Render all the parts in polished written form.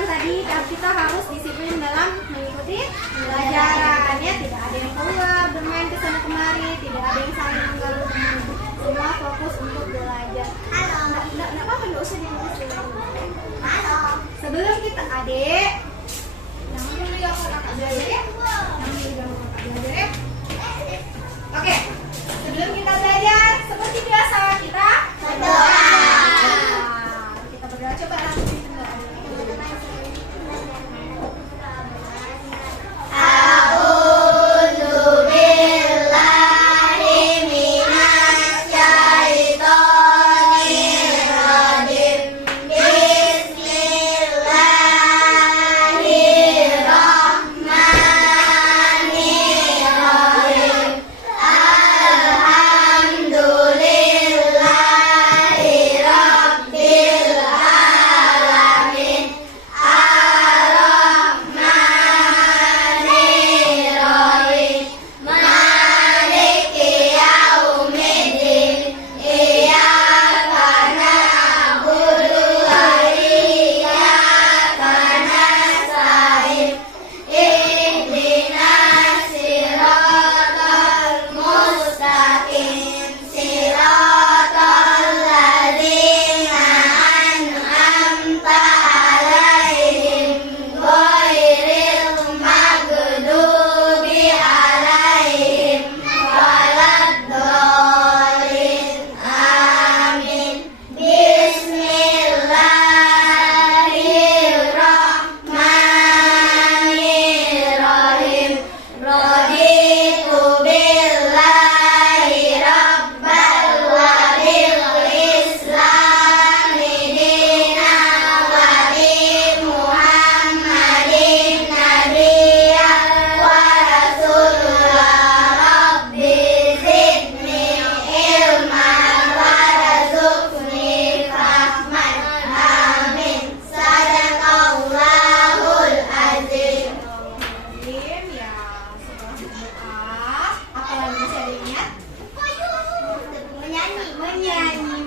kan tadi kita harus disiplin dalam mengikuti pelajaran ya, tidak ada yang keluar bermain ke sana kemari, tidak ada yang saling mengganggu teman, semua fokus untuk belajar. Nggak apa-apa, nggak usah ditulis. Sebelum kita adik, jangan dulu ya kakak belajar ya, jangan dulu kakak belajar ya. Oke, sebelum kita belajar seperti biasa kita berdoa. Kita berdoa, coba langsung berdoa.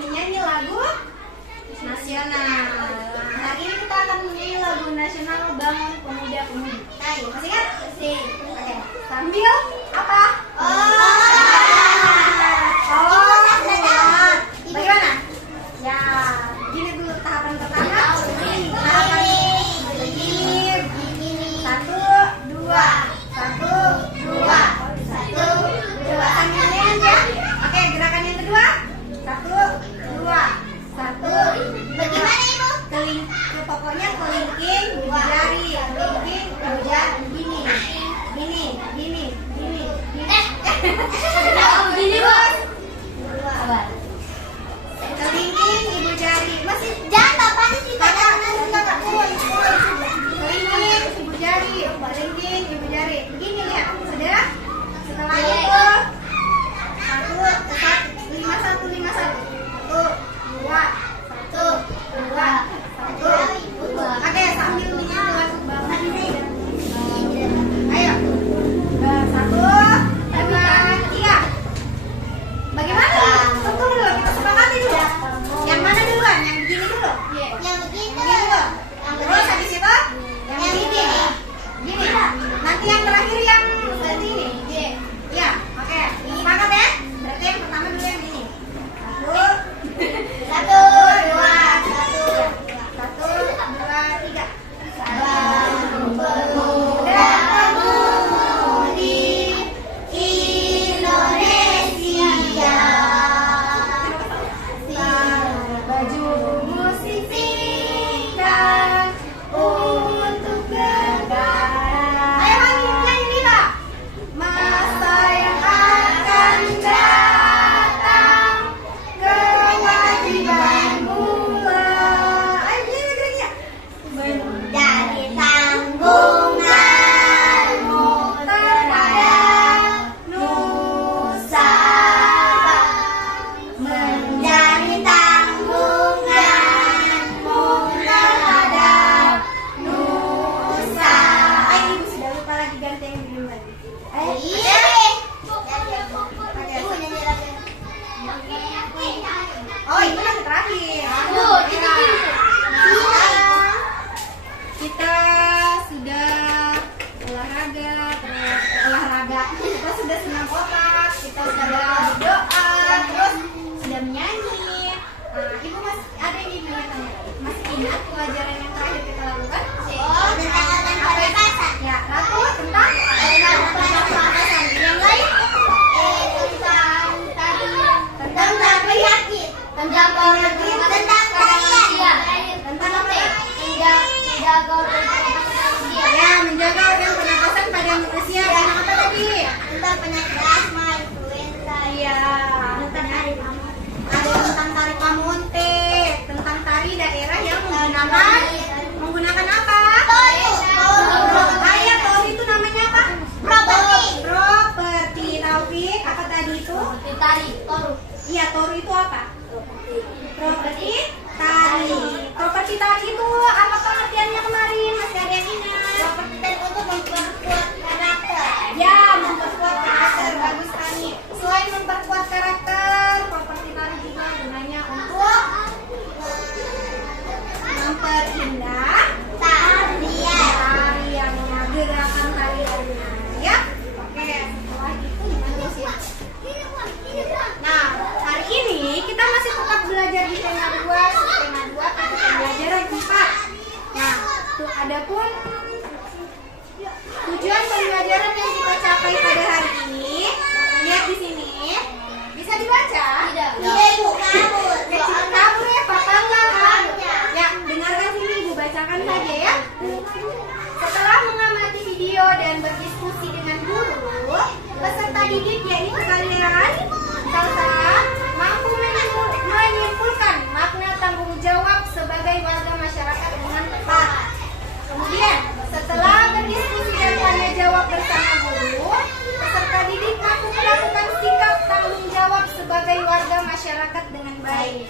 Menyanyi lagu nasional. Hari ini kita akan menyanyi lagu nasional Bangun Pemuda-Pemudi. Masih kan? Masih. Oke. Sambil apa? Bagaimana? Ya, gini dulu tahapan pertama. Satu, dua. Sambil nyanyi ya. Oke, gerakan yang kedua. Satu, dua. Bagaimana ibu? Pokoknya kelingking, ibu jari, kelingking, ibu jari, gini. Gini bos. Kelingking, ibu jari, masih jangan bapak sih kakak kelingking, ibu jari, kelingking, ibu jari, begini ya, sudah. Setelah itu 1, Oke, sambil menyanyi lagu Bangun. Ayo. 1, 2, 3. kita sudah senam otak, kita sudah berdoa, terus sudah menyanyi. Ibu ada yang ibu tanya, masih ingat pelajaran yang terakhir kita lakukan? Tentang pernapasan. Ya, Ratu tentang pernapasan. Yang lain? Tentang penyakit. Tentang tarian. Tentang apa? Menjaga Ya, menjaga organ pernapasan pada manusia. Dan apa tadi? tentang penyakit asma, influenza. Iya. Ada tentang tari pamonte, tentang tari daerah yang menggunakan apa? Ayah tori itu namanya apa? Properti. Taufik, apa tadi itu? Iya, toru itu apa? Properti tari. Properti tari itu apa pengertiannya kemarin? Masih ada yang ingat? Properti tari untuk memperkuat karakter. Ya, memperkuat karakter. Bagus sekali. Selain memperkuat karakter, properti tari juga gunanya untuk memperindah tariannya, gerakan tariannya. Ya, oke. Setelah itu gimana sih? Nah, hari ini kita masih tetap belajar di tema 2, tema 2 atau pembelajaran 4. Nah, adapun tujuan pembelajaran yang kita capai pada hari ini, lihat di sini, bisa dibaca? Tidak, Ibu, kabur. Kabur ya, Pak. Ya, dengarkan sini, Ibu bacakan saja ya. Setelah mengamati video dan berdiskusi dengan guru, peserta didik yaitu kalian mampu menyimpulkan makna tanggung jawab sebagai warga masyarakat dengan tepat. Kemudian, setelah berdiskusi dan tanya jawab bersama guru, peserta didik mampu melakukan sikap tanggung jawab sebagai warga masyarakat dengan baik.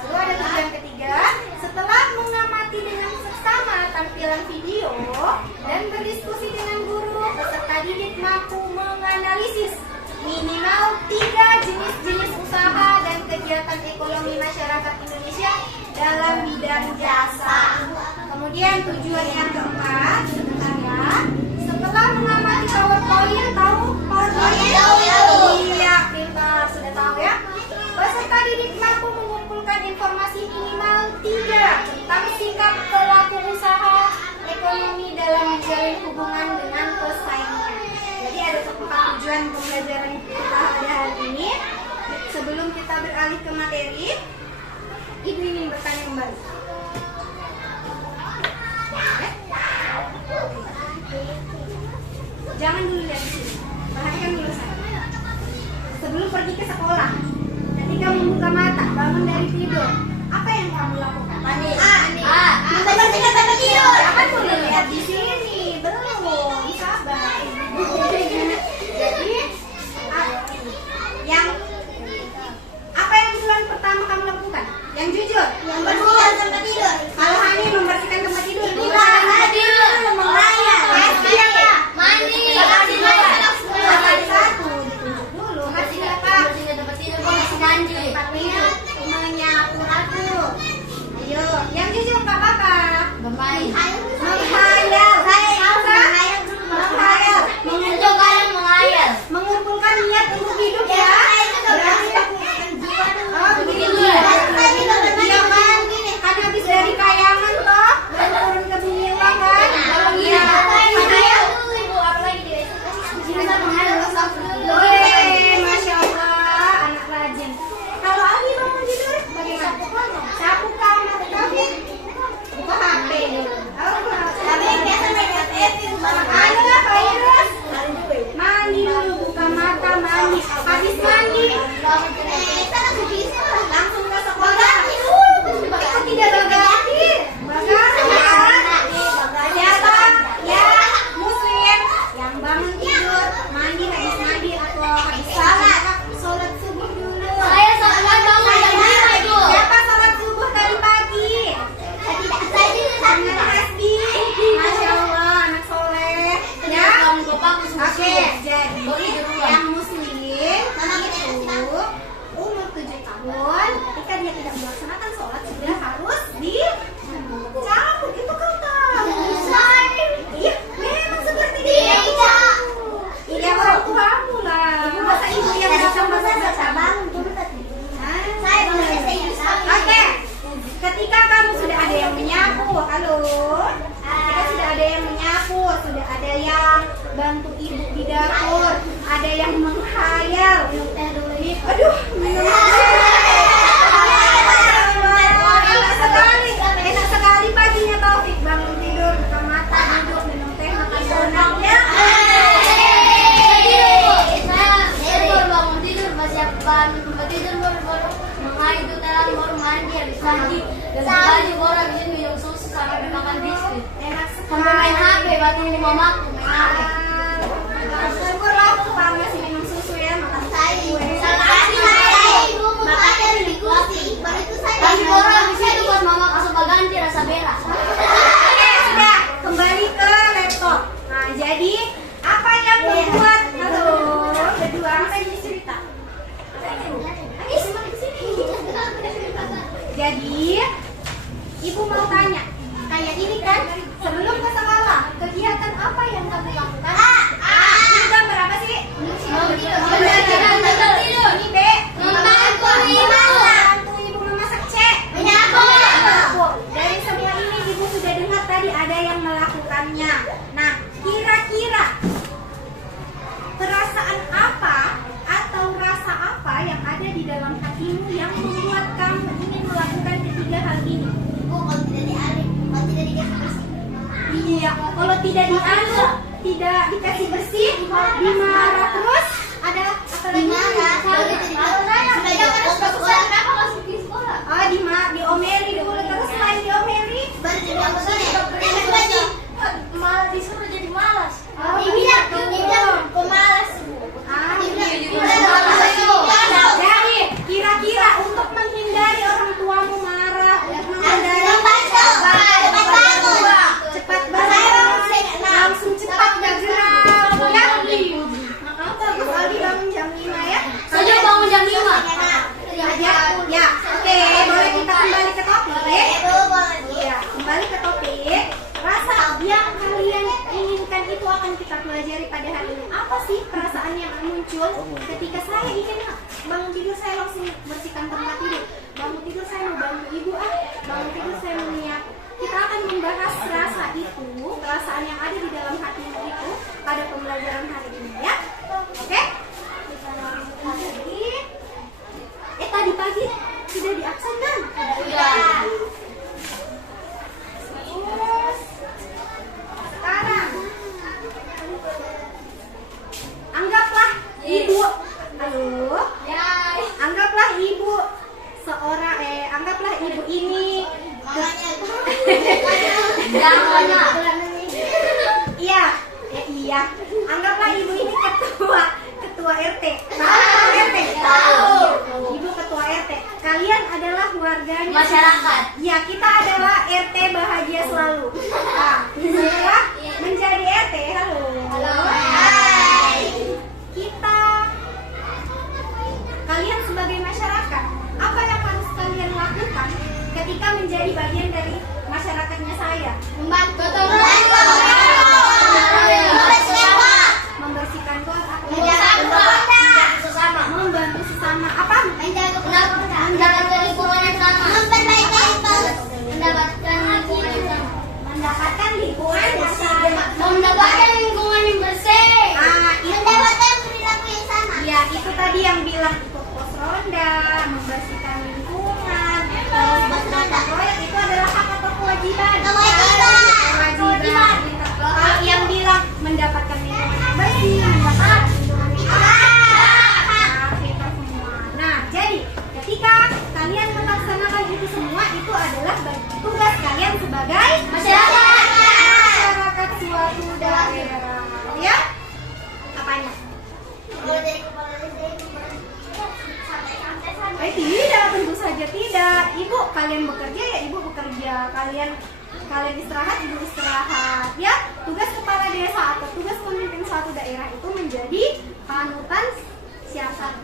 Lalu ada tujuan ketiga, setelah mengamati dengan seksama tampilan video dan berdiskusi dengan guru, peserta didik mampu menganalisis minimal 3 jenis-jenis usaha dan kegiatan ekonomi masyarakat Indonesia dalam bidang jasa. Kemudian tujuan yang keempat, sebentar ya. Setelah mengamati PowerPoint, tahu PowerPoint? Iya, pintar, sudah tahu ya. Peserta didik mampu mengumpulkan informasi minimal 3 tentang sikap pelaku usaha ekonomi dalam menjalin hubungan dengan pesaingnya. Jadi ada 4 tujuan pembelajaran kita pada hari ini. Sebelum kita beralih ke materi, Ibu ingin bertanya kembali. Jangan dulu lihat di sini, perhatikan dulu saya. Sebelum pergi ke sekolah, ketika membuka mata, bangun dari tidur, apa yang kamu lakukan? Mandi. Membersihkan tempat tidur. Jangan dulu lihat di sini, belum sabar. Jadi, apa yang bulan pertama kamu lakukan? Yang jujur. Membersihkan tempat tidur. Kalau Hani membersihkan tempat tidur, Mandi. Satu, ditunjuk dulu. Masih apa? Tempat tidur, menyapu. Ayo, yang jujur nggak apa-apa. Bermain. Sampai main HP, batin di mamaku main HP. Syukurlah Tuhan masih minum susu ya, makan kue. Makanya di kursi. Baru itu saya. Kasih orang di situ buat mama kasih ganti rasa beras. Oke, sudah kembali ke laptop. Nah, jadi apa yang membuat berdua apa yang cerita? Jadi, ibu mau tanya, kayak ini kan, sebelum ke sekolah, kegiatan apa yang kamu lakukan? Ini gambar apa sih? Ini B. Membantu ibu. Membantu ibu memasak. C. Menyapu. Dari semua ini ibu sudah dengar tadi ada yang melakukannya. Nah, kira-kira perasaan apa atau rasa apa yang ada di dalam hatimu yang membuat kamu ingin melakukan ketiga hal ini? Ibu kalau tidak dialih, kalau tidak dikasih bersih. Iya, kalau tidak dianu, tidak dikasih bersih, dimarah terus, ada apa lagi? Dimarah. Ah, diomeli dulu, terus selain diomeli, Malah disuruh jadi malas. Oh, Dibilang begitu. pemalas. Ah, Dibilang jadi kira-kira untuk menghindari orang tuamu marah, untuk menghindari cepat bangun, langsung cepat bergerak, ya. Bagus Aldi bangun jam 5 ya. Saja bangun jam 5. Ya, oke, boleh kita kembali ke topik. Ya, kembali ke topik. Rasa yang kalian inginkan itu akan kita pelajari pada hari ini. Apa sih perasaan yang muncul ketika saya ingin bangun tidur, saya langsung bersihkan tempat tidur. Bangun tidur saya mau bantu ibu, bangun tidur saya mau niat. Kita akan membahas rasa itu, perasaan yang ada di dalam hati itu pada pembelajaran hari ini ya. Oke? Tadi pagi sudah diabsen kan? Sudah. Terus sekarang anggaplah ibu, halo, anggaplah ibu seorang, anggaplah ibu ini, iya, iya, anggaplah ibu ini ketua RT. Tahu RT? Tahu. Ibu ketua RT. Kalian adalah warganya Masyarakat. Ya, kita adalah RT bahagia selalu. Nah, setelah menjadi RT, halo. Hai. Kalian sebagai masyarakat, apa yang harus kalian lakukan ketika menjadi bagian dari masyarakatnya saya? Membantu. Membersihkan got, Membantu sesama. Apa? mendapatkan lingkungan yang sama. Mendapatkan lingkungan yang sama. Mendapatkan lingkungan yang bersih. Mendapatkan perilaku yang sama. Ya, itu tadi yang bilang ikut pos ronda, membersihkan lingkungan, terus membuat proyek, itu adalah hak atau kewajiban? Kewajiban. Kalau yang bilang mendapatkan lingkungan yang bersih, mendapatkan lingkungan yang hak kita semua. Nah, jadi ketika kalian melaksanakan itu semua, itu adalah tugas kalian sebagai masyarakat suatu daerah. Ya? Apanya? Tidak, tentu saja tidak. Ibu, kalian bekerja ya ibu bekerja. Kalian istirahat, ibu istirahat. Ya, tugas kepala desa atau tugas pemimpin suatu daerah itu menjadi panutan siapa?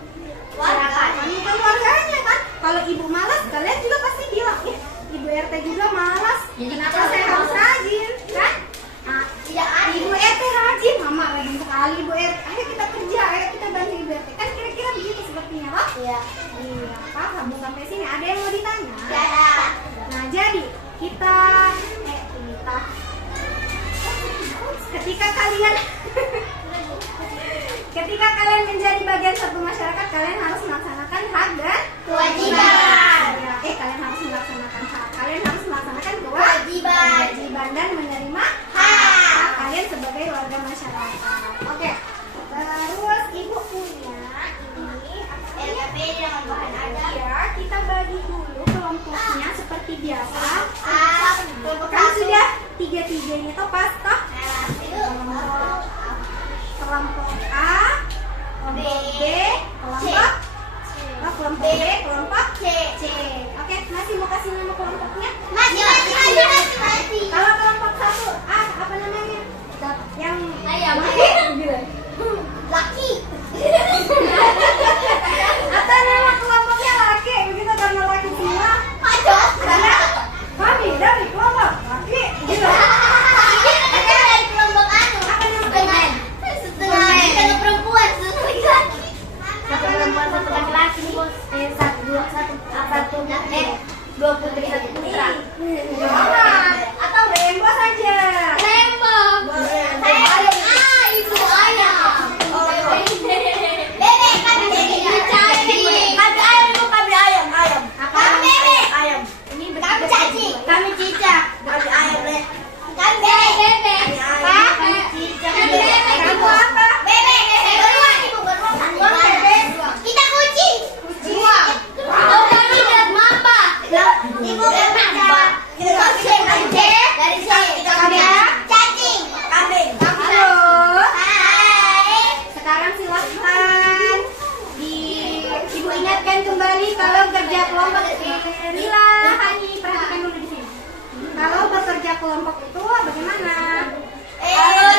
Panutan warganya kan. Kalau ibu malas, kalian juga pasti bilang, ibu RT juga malas. Kenapa saya harus rajin? Kan? Nah, ibu RT rajin, mama rajin sekali ibu RT. Ayo kita kerja, ayo kita bantu ibu RT. Kan kira-kira begitu sepertinya, Pak? Iya, paham. Sampai sini ada yang mau ditanya? Nah, jadi kita ketika kalian menjadi bagian suatu masyarakat, kalian harus melaksanakan hak dan Kewajiban. Ya, kalian harus melaksanakan hak. Kalian harus melaksanakan kewajiban dan menerima hak kalian sebagai warga masyarakat. Oke. Terus ibu punya ini ya, kita bagi dulu kelompoknya seperti biasa. Kan sudah tiga-tiganya toh pas toh? Kelompok A, kelompok B, kelompok B, kelompok C. Oke, masih mau kasih nama kelompoknya? Masih. Kalau kelompok 1A apa namanya? Yang Ayam. Laki. atau nama kelompoknya laki, begitu karena laki semua. Pajak. Karena kami dari kelompok laki, gitu. Ada dari kelompok anu. Apa nama Setengah. Setengah perempuan, setengah laki. Satu perempuan, satu laki-laki. Dua putri, satu putra. Jangan. Atau rainbow saja. Lembong. Boleh. Ibu ayam. Bebek kan jadi cacing. Kami ayam. Apa? Kami bebek. Ayam. Ini Kami cacing. Kami cicak. Kami ayam, Le. Kami bebek. Apa? Cicak. Kami bebek. Kamu apa? Bebek. Beruang ibu beruang. Beruang, bebek. Kita kucing. Kucing. Atau kami dan mamba. Ibu dan mamba. Dari sini. Kami Cacing. kambing. Halo. Hai. Sekarang silakan Ibu ingatkan kembali kalau kerja kelompok Lila, Hani, perhatikan dulu di sini. Kalau bekerja kelompok itu bagaimana?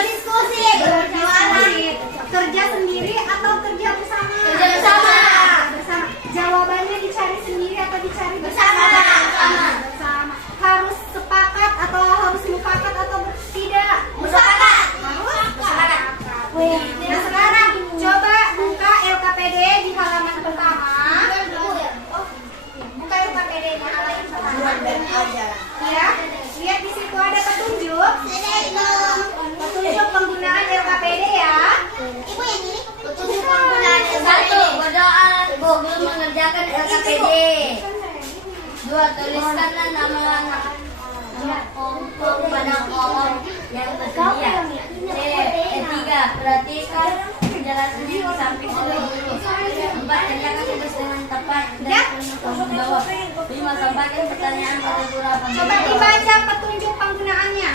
Diskusi. Berdiskusi. Kerja sendiri atau kerja bersama? Kerja bersama. Bersama. Jawabannya dicari sendiri atau dicari Bersama. Bersama. Harus sepakat atau harus mufakat atau tidak? Mufakat. Harus sepakat. Nah sekarang coba buka LKPD di halaman pertama. Buka LKPD di halaman pertama. Ya, lihat di situ ada petunjuk. Petunjuk penggunaan LKPD ya. Ibu yang ini petunjuk penggunaan satu berdoa sebelum mengerjakan LKPD. Dua tuliskanlah nama anak kelompok pada kolom yang tersedia. Tiga perhatikan penjelasannya di samping dulu. Empat tanyakan tugas dengan tepat dan tanggung jawab. Lima sampaikan pertanyaan pada beberapa. Coba dibaca petunjuk penggunaannya.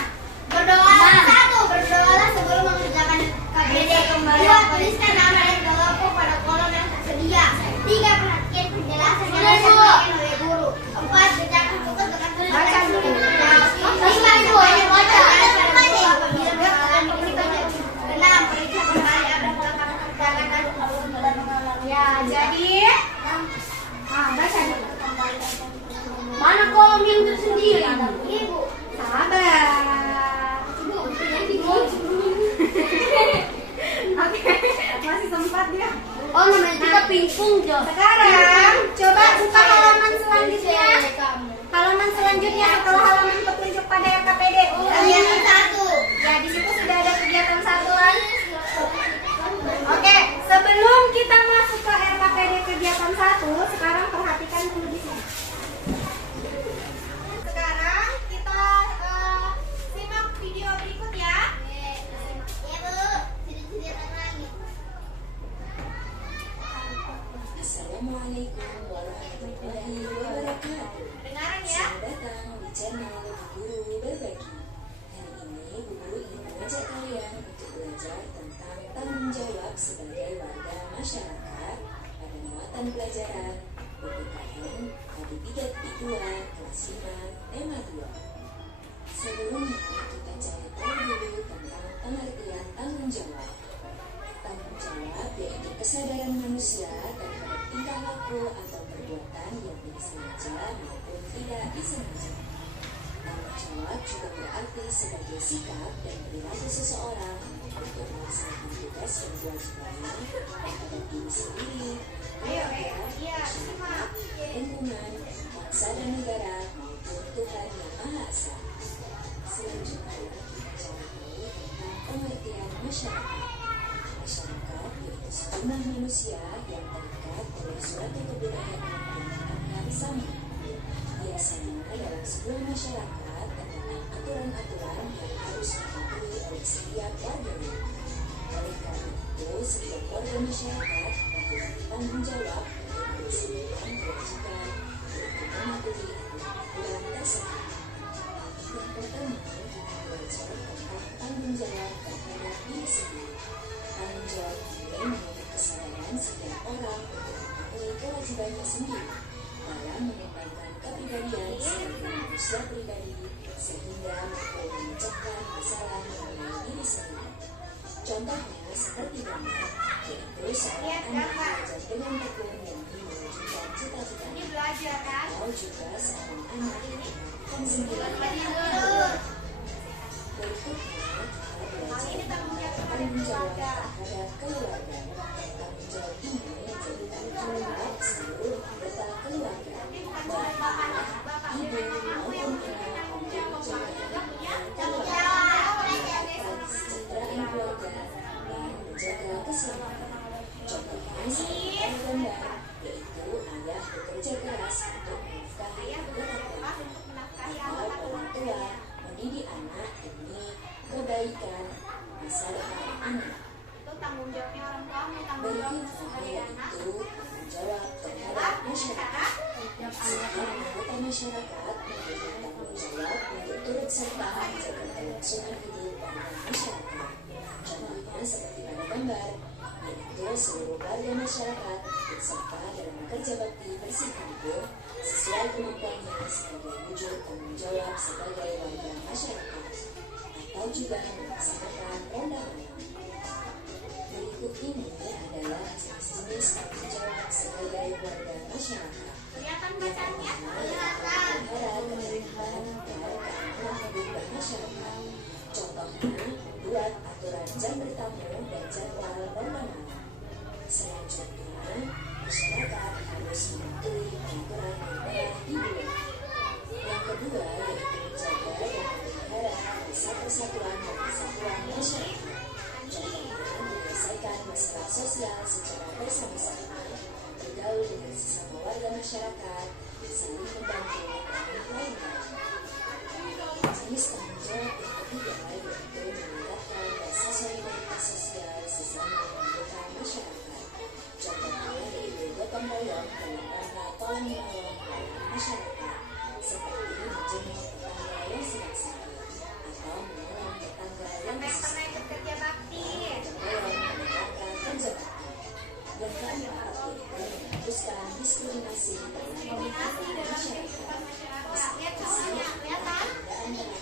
Berdoa. Satu, berdoalah sebelum mengerjakan KBD. Dua, tuliskan nama dan kelompok pada kolom yang tersedia. Tiga, perhatikan penjelasan yang disampaikan oleh guru. Empat, kerjakan tugas dengan tulis. Baca dulu. Lima, dua, baca. Apabila mengalami kesulitan. Enam, periksa kembali apabila kamu kerjakan dan mengalami. Ya, jadi baca dulu. Mana kolom yang tersendiri? Ibu. Sabar. Oke, masih sempat ya. Oh, namanya kita pingpong, Jo. Sekarang coba buka halaman selanjutnya. Halaman selanjutnya setelah halaman petunjuk pada LKPD. Kegiatan satu. Ya, di situ sudah ada kegiatan satu. Oke, sebelum kita masuk ke LKPD kegiatan satu, sekarang perhatikan dulu di sini. Sekarang kita simak video berikut ya. Ya, Bu. Cerita lagi. Assalamualaikum warahmatullahi wabarakatuh. Dengaran ya. Selamat datang di channel Guru Berbagi. Hari ini Bu Guru ingin mengajak kalian untuk belajar tentang tanggung jawab sebagai warga masyarakat pada muatan pelajaran PPKN Hari 3.2 kelas 5 tema 2. Sebelumnya kita cari tahu dulu tentang pengertian tanggung jawab. Tanggung jawab yaitu kesadaran manusia terhadap tingkah laku atau perbuatan yang disengaja maupun tidak disengaja. Tanggung jawab juga berarti sebagai sikap dan perilaku seseorang untuk melaksanakan tugas dan kewajibannya terhadap diri sendiri, keluarga, masyarakat, lingkungan, bangsa dan negara maupun Tuhan Yang Maha Esa. Selanjutnya kita cari tahu tentang pengertian masyarakat. Masyarakat yaitu sejumlah manusia yang terikat oleh suatu kebudayaan dan yang sama. Biasanya dalam sebuah masyarakat terdapat aturan-aturan yang harus dipatuhi oleh setiap warganya. Oleh karena itu, setiap warga masyarakat memiliki tanggung jawab untuk melaksanakan kewajiban untuk mematuhi aturan tersebut. Yang pertama, kita belajar tentang tanggung jawab terhadap diri sendiri. Tanggung jawab ini menuntut kesadaran setiap orang untuk mengetahui kewajibannya sendiri dalam mengembangkan kepribadian sebagai manusia pribadi sehingga mampu memecahkan masalah mengenai diri sendiri. Contohnya seperti gambar, yaitu seorang anak belajar dengan tekun demi mewujudkan cita-citanya. Ini belajar kan? Atau juga seorang anak yang sendiri. Berikutnya, kita belajar tentang tanggung jawab terhadap keluarga. Tanggung jawab ini menjadi tanggung jawab seluruh anggota keluarga, baik ayah, ibu, maupun anak, untuk menjaga kesejahteraan keluarga dan menjaga keselamatan. Contohnya seperti gambar, yaitu ayah bekerja keras untuk menafkahi kedekatan, atau orang tua mendidik anak demi kebaikan masa depan anak. Itu tanggung jawabnya orang tua, tanggung jawab Berikutnya sebagai anak. yaitu tanggung jawab terhadap masyarakat. Setiap anggota masyarakat memiliki tanggung jawab untuk turut serta menjaga kelangsungan hidup dan masyarakat. Contohnya seperti pada gambar, yaitu seluruh warga masyarakat ikut serta dalam bekerja bakti bersih kampung sesuai kemampuannya sebagai wujud tanggung jawab sebagai warga masyarakat, atau juga melaksanakan ronda malam. Berikut ini adalah jenis-jenis tanggung jawab sebagai warga masyarakat. Kelihatan bacanya? Kelihatan. Keterlibatan dan keamanan hidup bermasyarakat. Contohnya, membuat aturan jam bertamu dan jadwal ronda malam. Selanjutnya, masyarakat harus mematuhi peraturan yang telah dibuat. Yang kedua yaitu menjaga dan memelihara rasa persatuan dan kesatuan masyarakat. Contohnya, menyelesaikan masalah sosial secara bersama-sama, bergaul dengan sesama warga masyarakat, saling membantu dan lain-lain. Jenis tanggung jawab yang ketiga yaitu meningkatkan rasa solidaritas sosial sesama anggota masyarakat. Contohnya yaitu gotong royong dalam rangka tolong menolong masyarakat, seperti menjenguk tetangga yang sedang sakit atau menolong tetangga yang Pernah kesusahan. ikut kerja bakti. Yang keempat yaitu menghapuskan diskriminasi dalam Komunikasi dalam masyarakat. kehidupan masyarakat. Lihat contohnya, kelihatan? Penggunaan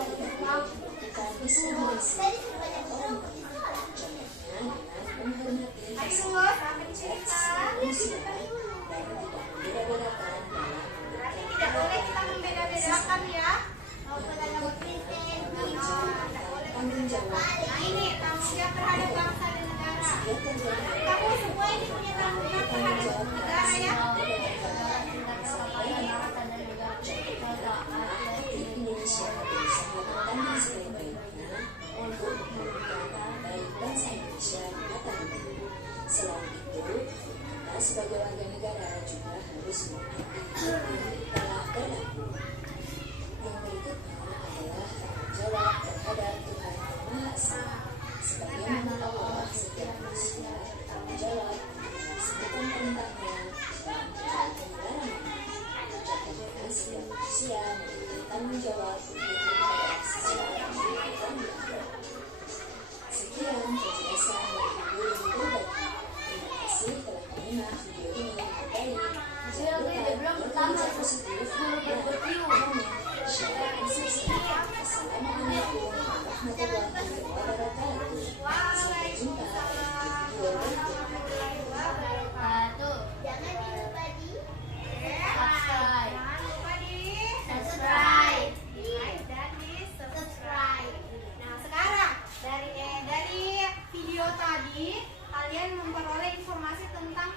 perlakuan melakukan diskriminasi terhadap orang lain. Contohnya dengan menghormati Ayo, hak akan cerita. manusia dan tidak membeda-bedakan dalam Berarti tidak boleh kita membeda-bedakan ya. tanggung jawab Nah ini tanggung jawab terhadap bangsa dan negara. yang terjadi Kamu semua ini punya tanggung jawab terhadap negara ya. Indonesia berusaha bertanding sebaik-baiknya untuk memperjuangkan baik bangsa Indonesia di mata dunia. Selain itu, kita sebagai warga negara juga harus mengikuti hukum yang telah berlaku. Yang berikutnya adalah tanggung jawab terhadap Tuhan Yang Maha Esa. Sebagaimana Allah setiap manusia bertanggung jawab melaksanakan perintahnya dan menjauhi larangannya. Contohnya setiap manusia memiliki tanggung jawab untuk berbuat sesuatu yang dilakukan. Sekian penjelasan dari guru berbagi. Terima kasih telah menyimak video ini sampai jangan lupa berkomentar positif dan share dan subscribe. Assalamualaikum warahmatullahi wabarakatuh. Sampai jumpa di video berikutnya. Jangan lupa di Jangan lupa di subscribe. like dan di subscribe. Nah sekarang dari video tadi kalian memperoleh informasi tentang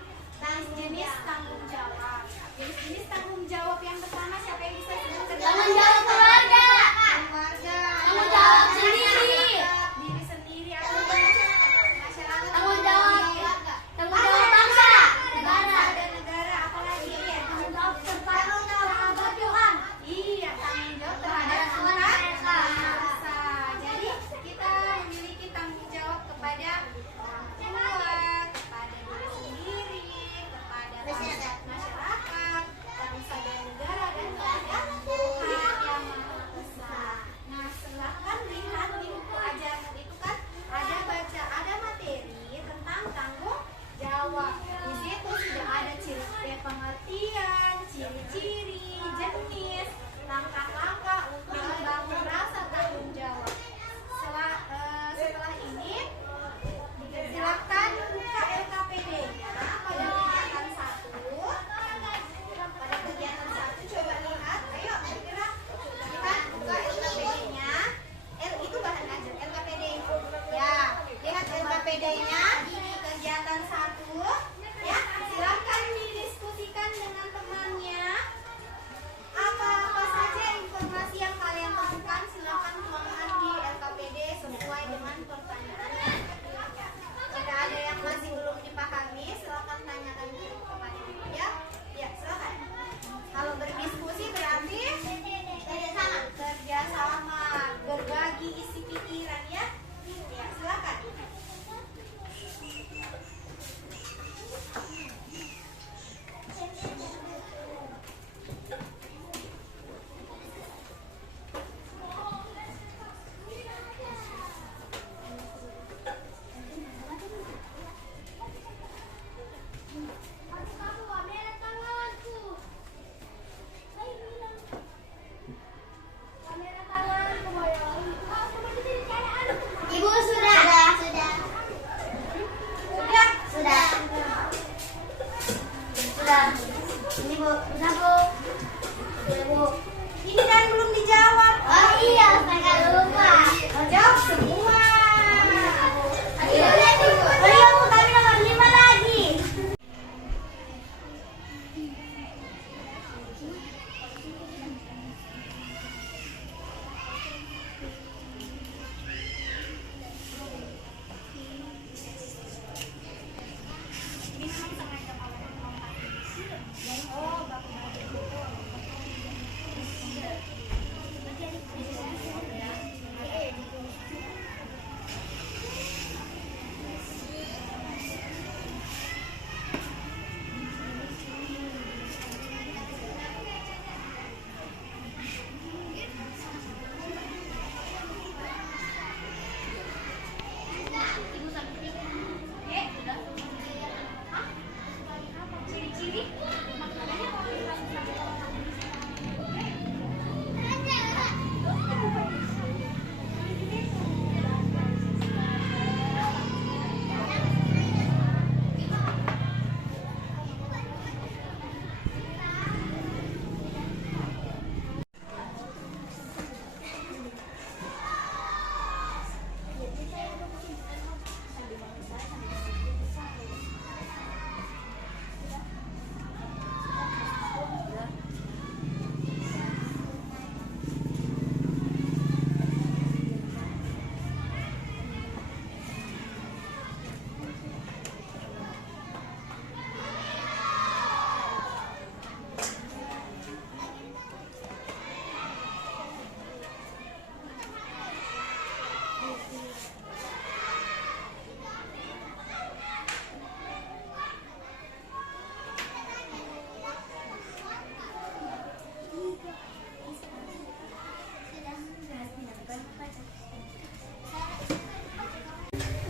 jenis tanggung jawab. Jenis tanggung jawab yang pertama siapa yang bisa sebutkan? Tanggung jawab keluarga. Keluarga. Tanggung jawab sendiri. Diri sendiri atau masyarakat. Tanggung jawab bangsa, negara. Dan negara apalagi ya? Tanggung jawab terhadap Tuhan. Iya, tanggung jawab terhadap Tuhan bangsa. Jadi kita memiliki tanggung jawab kepada orang tua, kepada diri sendiri, Udah. Ini Bu, udah Bu. Udah Bu. Ini kan belum dijawab. Oh iya, saya lupa. Jawab semua. Ayo, ayo Bu, kami nomor 5 lagi.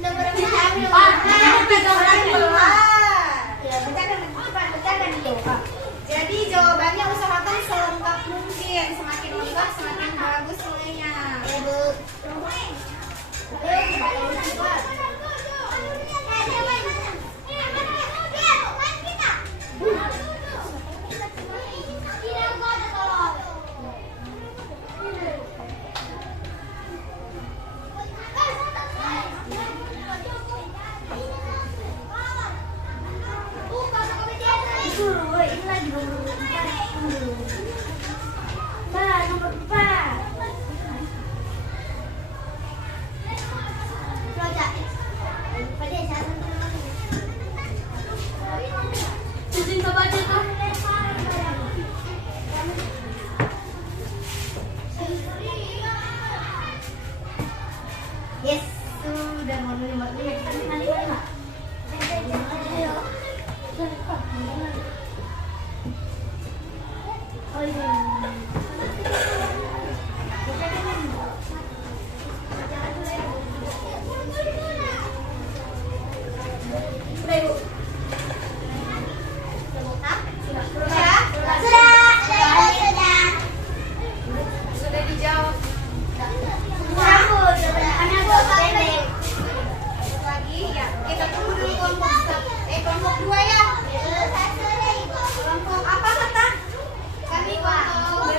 Nomor 4. Jadi jawabannya usahakan selengkap mungkin. Semakin lengkap semakin bagus nilainya. Ya Bu. Ini lagi nomor 4. Bah, nomor 4. Roja. Pada saya. Susun ke baca tuh. Yes, sudah mau nomor 5. Ayo. Oh iya. Sudah Ibu. Sudah dijawab. Lagi ya. Kita tunggu dulu kelompok 2 ya. Kelompok apa kata? Kami kelompok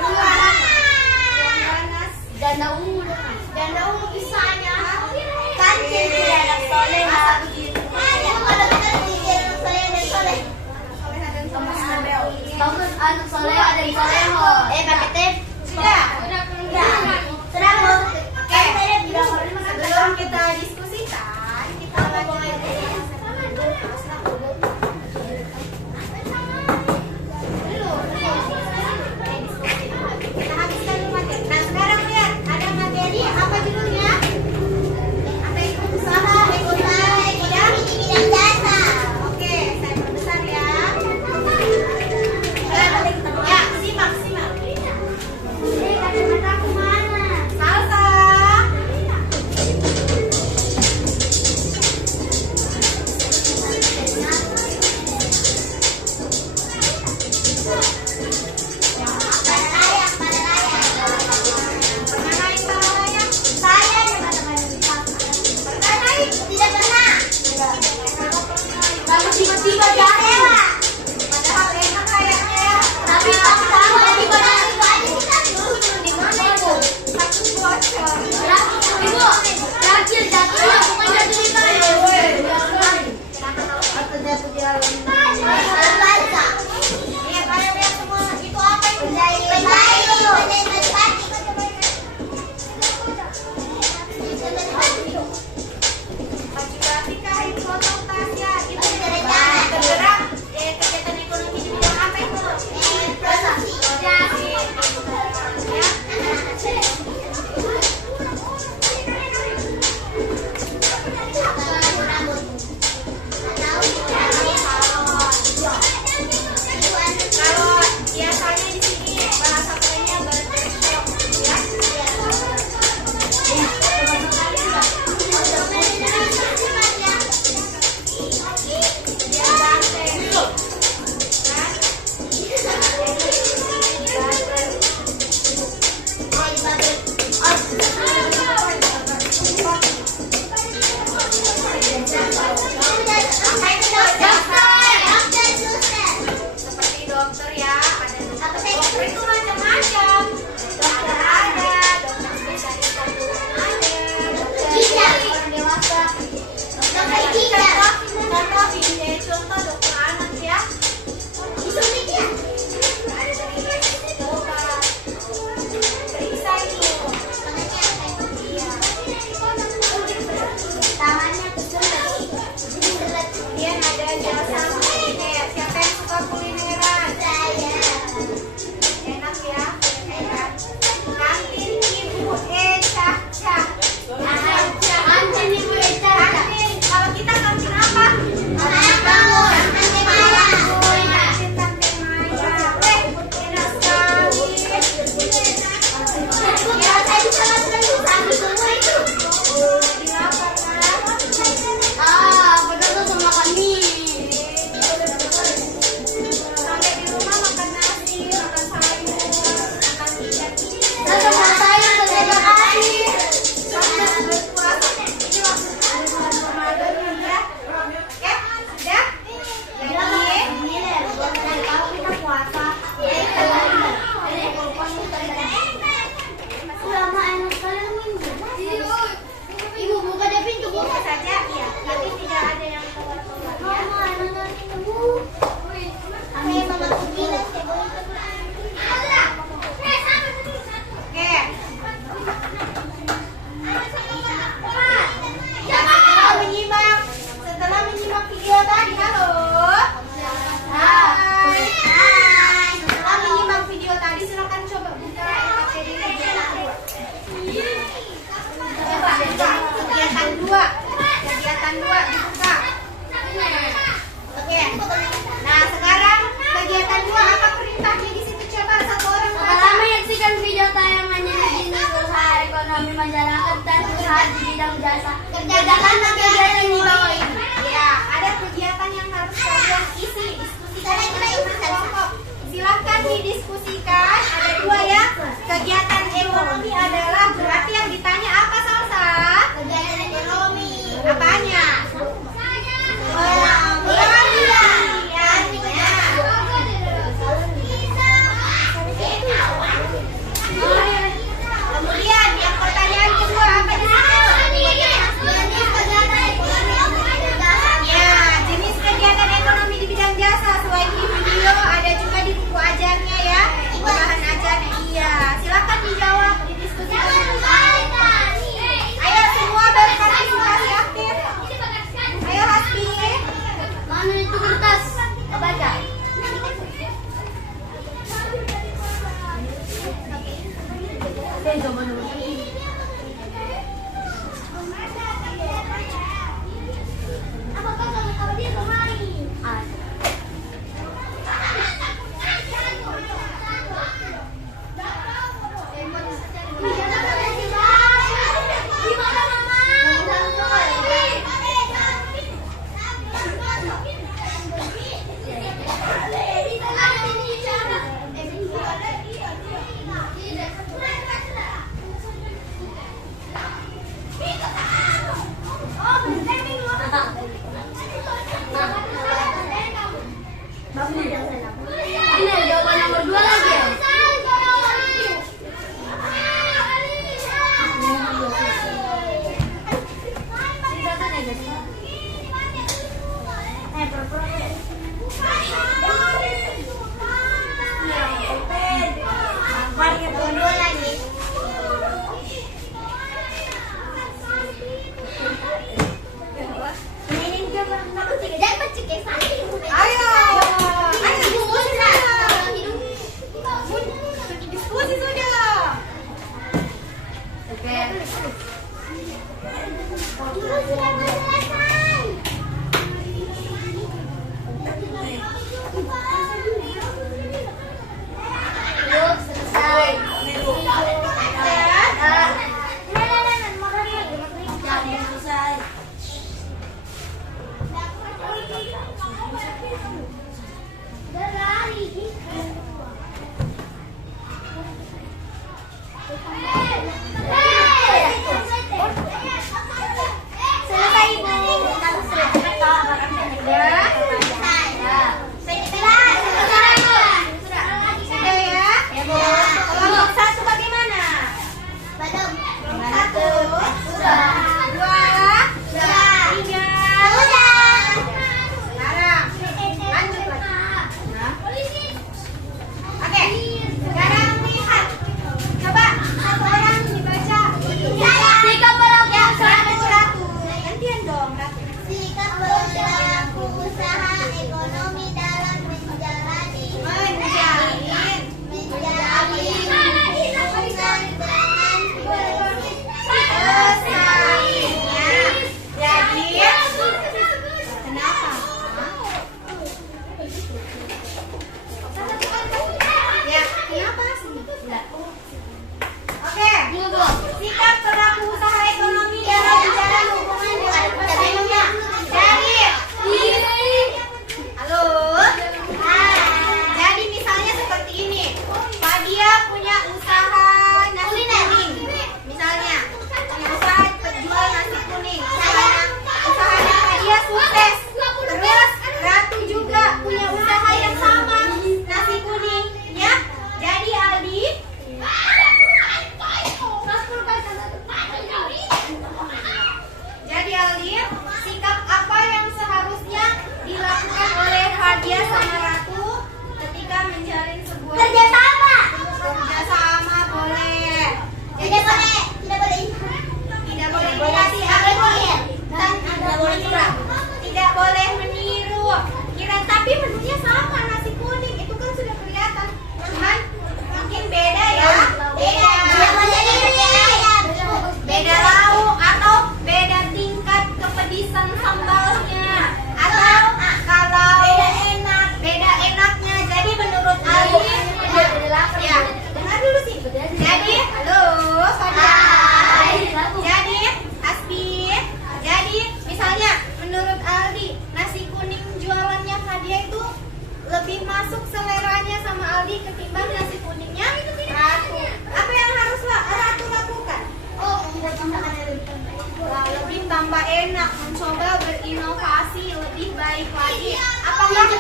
lebih ketimbang nasi kuningnya Ratu. Apa yang harus Ratu lakukan? Oh, membuat masakan yang lebih tambah. Wah, lebih tambah enak, mencoba berinovasi lebih baik lagi. Apakah ya,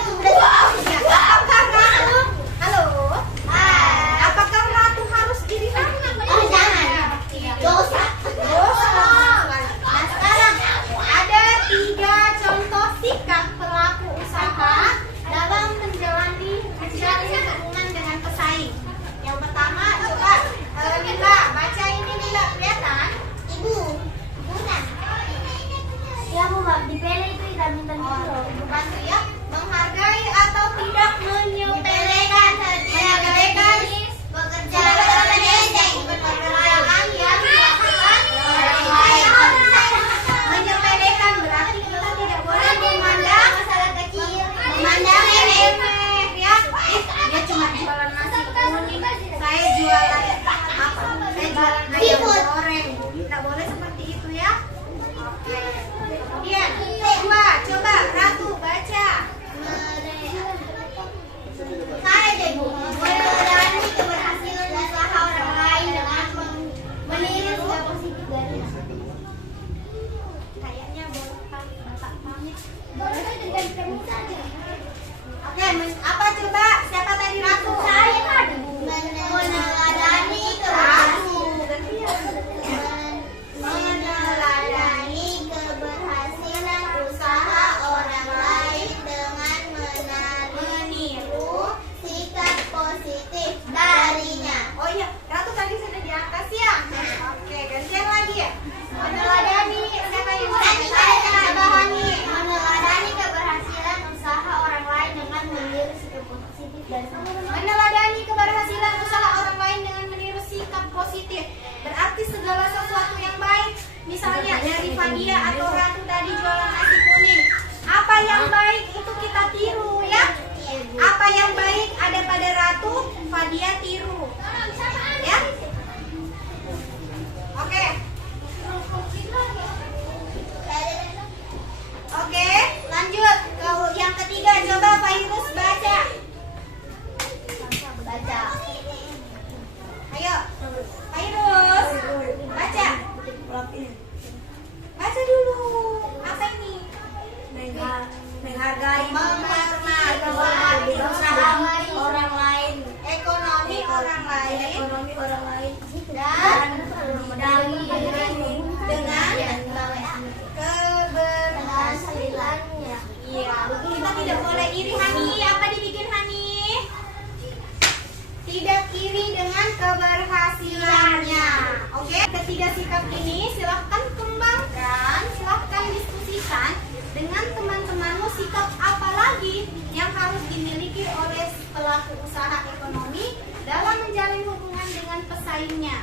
apakah Ratu? Halo? Apakah Ratu harus iri hati? Oh, jangan. Dosa. Nah, sekarang ada 3 contoh sikap pelaku usaha dalam menjalin hubungan dengan pesaing. Yang pertama, coba Lila, baca ini Lila, kelihatan? Ibu. Bukan. Ya, Bu, Mbak. Di pele itu kita minta dulu. Ibu bantu ya. Menghargai atau tidak menyepelekan. Menyepelekan Bekerja. pekerjaan yang dilakukan orang lain. Menyepelekan berarti kita tidak boleh memandang masalah kecil. memandang remeh ya. Dia cuma jualan nasi kuning, saya jualan apa? Saya jualan ayam goreng. Tidak boleh seperti itu ya. Oke. Kemudian kedua, coba Ratu baca. Saya deh, Bu. Meneladani keberhasilan usaha orang lain dengan meniru sikap positif darinya. Kayaknya boleh Bapak pamit. Boleh dengan kamu saja. Oke, apa coba? Siapa tadi Ratu? Saya tadi, Bu. Meneladani meneladani keberhasilan usaha orang lain dengan meniru sikap positif darinya. Oh iya, Ratu tadi sudah di atas ya. Oke, gantian lagi ya. Meneladani siapa yang Meneladani keberhasilan usaha orang lain dengan meniru sikap positif darinya. Meneladani keberhasilan usaha orang lain dengan meniru sikap positif. Berarti segala sesuatu yang baik. Misalnya dari Fadia atau Ratu tadi jualan nasi kuning. Apa yang baik itu kita tiru ya. Apa yang baik ada pada Ratu, Fadia tiru. Ya. Oke. Oke, lanjut ke yang ketiga. Coba Fairuz baca. Baca. Ayo, Fairuz, baca. Baca dulu. Apa ini? Menghargai, menghormati usaha orang lain, ekonomi orang lain, dan dengan Keberhasilannya. iya. Kita tidak boleh iri. Hani, apa dibikin Hani? Tidak iri dengan keberhasilannya. Oke, ketiga sikap ini silahkan kembangkan, silahkan diskusikan dengan teman-temanmu. Sikap apa lagi yang harus dimiliki oleh pelaku usaha ekonomi dalam menjalin hubungan dengan pesaingnya?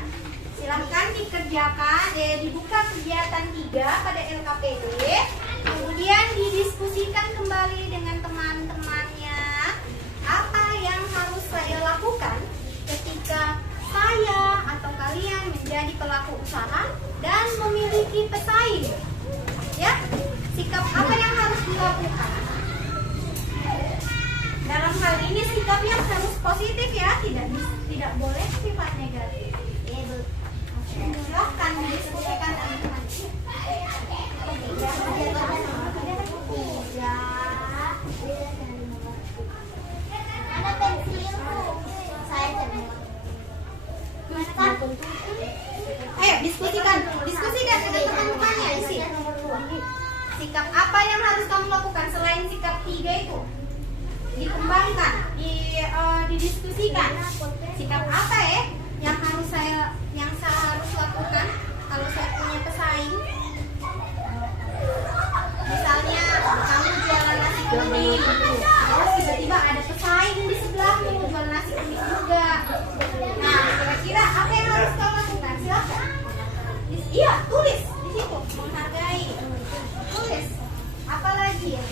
Silahkan dikerjakan, dibuka kegiatan 3 pada LKPD, kemudian didiskusikan kembali dengan teman-temannya. Apa yang harus saya lakukan ketika saya atau kalian menjadi pelaku usaha dan memiliki pesaing? Ya, sikap apa yang harus dilakukan? Dalam hal ini sikap yang harus positif ya, tidak boleh sifat negatif. Silahkan didiskusikan teman-teman. Ada pensilku. Saya terima. Ayo diskusikan dengan teman-temannya di sini. Sikap apa yang harus kamu lakukan selain sikap 3 itu? Dikembangkan, didiskusikan. Sikap apa yang saya harus lakukan kalau saya punya pesaing? Misalnya kamu jualan nasi kuning, terus tiba-tiba ada pesaing di sebelahmu jualan nasi kuning juga. Nah, kira-kira apa yang harus kamu lakukan? Silakan. Iya, tulis di situ. Menghargai. Tulis. Apa lagi ya?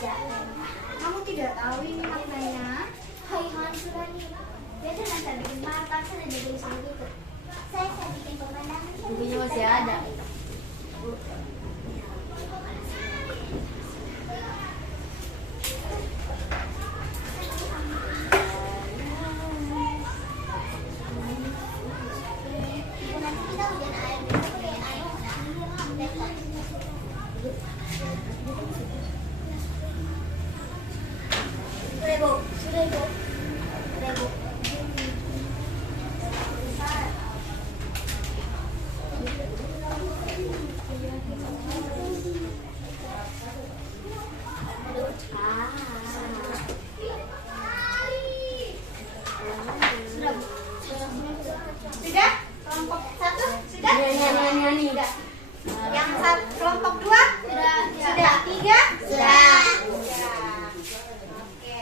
aja. Kamu tidak tahu ini maknanya? Hai Hansurani. Biasa nanti bikin makan, saya udah bikin sama gitu. Saya bikin pemandangan. Bukunya masih ada. Nanti kita hujan air gitu pakai air. Sudah ibu. Sudah? Kelompok 1 sudah? Sudah. Yang kelompok 2? Sudah. Sudah. 3? Sudah. Oke.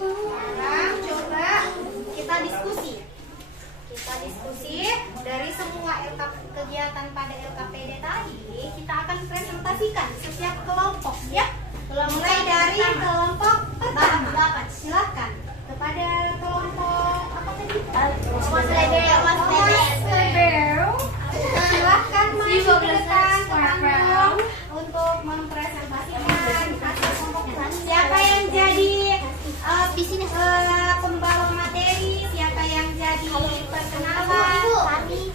Sekarang coba kita diskusi. Dari semua kegiatan pada LKPD tadi, kita akan presentasikan setiap kelompok ya. Mulai dari kelompok pertama. Silakan kepada kelompok apa tadi? Mas Lebel. Silakan maju ke depan ke panggung untuk mempresentasikan hasil kelompok. Siapa yang jadi pembawa materi, siapa yang jadi perkenalan,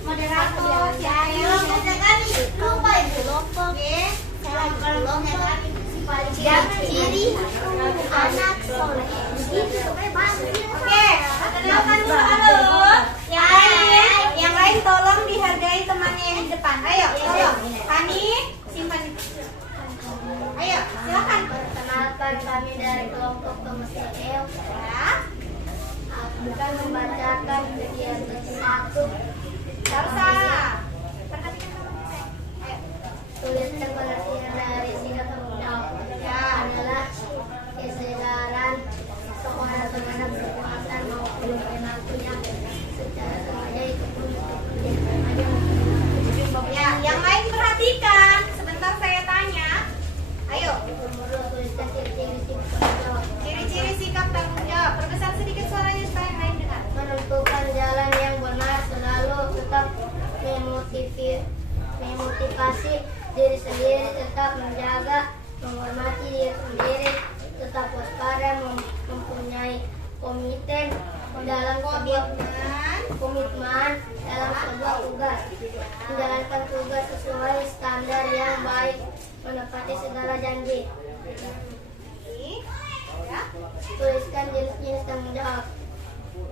moderator, siapa yang jadi Lupa ibu kelompok. Oke. Ciri anak soleh. Oke, kenalkan dulu halo. Yang lain tolong dihargai temannya yang di depan. Ayo, tolong. Hani, simpan. Ayo, silakan. Perkenalkan kami dari kelompok Kemesti El. Ya. Akan membacakan kegiatan 1. Darsa. Perhatikan teman saya. Ayo. Tuliskan pengertian dari singkat tanggung jawab. Ya. Adalah kesadaran seorang terhadap kekuatan maupun perilakunya secara sengaja itu pun Ya, yang lain perhatikan. Sebentar saya tanya. Ayo. Nomor 2, tuliskan ciri-ciri singkat tanggung jawab. Ciri-ciri sikap tanggung jawab. Perbesar sedikit suaranya supaya yang lain dengar. Menentukan jalan yang benar, selalu tetap memotivasi diri sendiri, tetap menjaga, menghormati diri sendiri, tetap waspada, mempunyai komitmen dalam sebuah komitmen dalam sebuah tugas, menjalankan tugas sesuai standar yang baik, menepati segala janji. Ya. Tuliskan jenis-jenis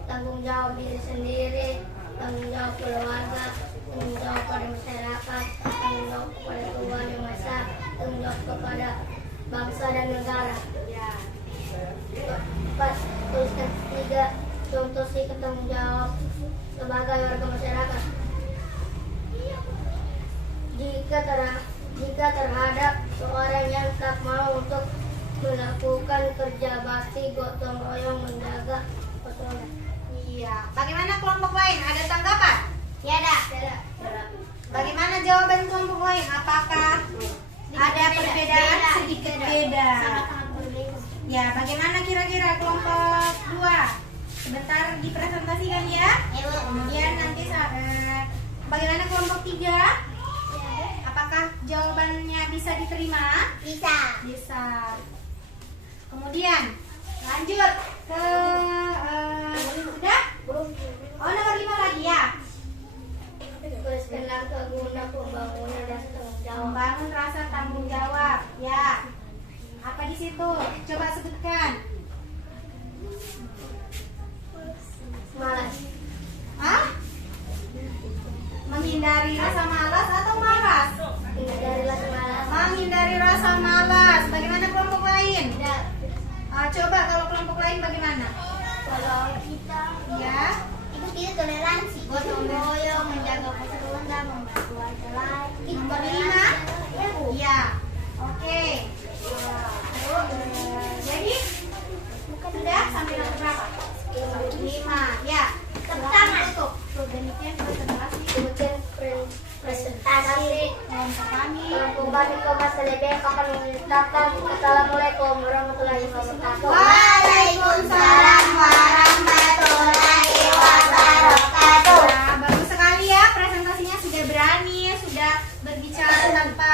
tanggung jawab diri sendiri, tanggung jawab keluarga, tanggung jawab pada masyarakat, tanggung jawab kepada Tuhan yang Maha Esa, tanggung jawab kepada bangsa dan negara. Ya. 4. Tuliskan 3 contoh sikap tanggung jawab sebagai warga masyarakat. Jika terhadap seorang yang tak mau untuk melakukan kerja bakti, gotong royong, menjaga persaudaraan. Iya. Bagaimana kelompok lain? Ada tanggapan? Ya ada. Bagaimana jawaban kelompok lain? Apakah ada perbedaan? Sedikit beda. Sangat berbeda. Ya, bagaimana kira-kira kelompok 2? Sebentar dipresentasikan ya. Kemudian nanti bagaimana kelompok 3? Apakah jawabannya bisa diterima? Bisa. Kemudian lanjut ke sudah? Oh, nomor 5 lagi ya. Tuliskan langkah guna pembangunan dan tanggung jawab. Membangun rasa tanggung jawab. Ya. Apa di situ? Coba sebutkan. Malas. Hah? Menghindari rasa malas atau malas? Hindarilah malas. Menghindari rasa malas. Bagaimana kelompok lain? Tidak. Coba kalau kelompok lain bagaimana? Kalau kita Ya. itu toleransi, gotong royong, menjaga persatuan dan membantu warga lain. Nomor 5? Iya. Oke. Jadi sudah sampai nomor berapa? 5. Ya. Pertama. Tutup. Demikian presentasi. Kemudian presentasi kelompok Assalamualaikum warahmatullahi wabarakatuh. Waalaikumsalam warahmatullahi wabarakatuh. Nah, bagus sekali ya, presentasinya sudah berani, sudah berbicara tanpa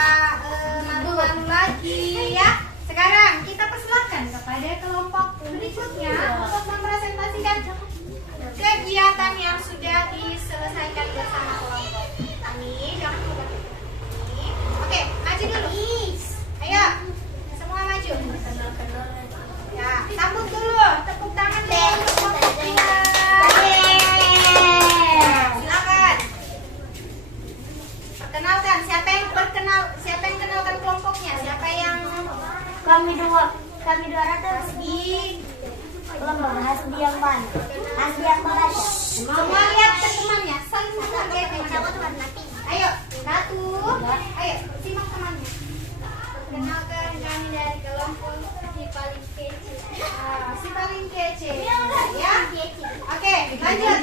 malu-malu lagi ya. Sekarang kita persilakan kepada kelompok berikutnya untuk mempresentasikan kegiatan yang sudah diselesaikan bersama kelompok. Ini jangan lupa. Oke, maju dulu. Ayo, semua maju. Ya, sambut dulu, tepuk tangan dulu untuk kelompok kita. Silakan. Perkenalkan, siapa yang kenalkan kelompoknya? Siapa yang Kami dua rata kelompok Hasbi yang mana? Hasbi yang mana? semua lihat ke temannya, saling menghargai temannya. Ayo, satu. Ayo, simak temannya. Perkenalkan kami dari kelompok si paling kece. Si paling kece. Ya. Oke, lanjut.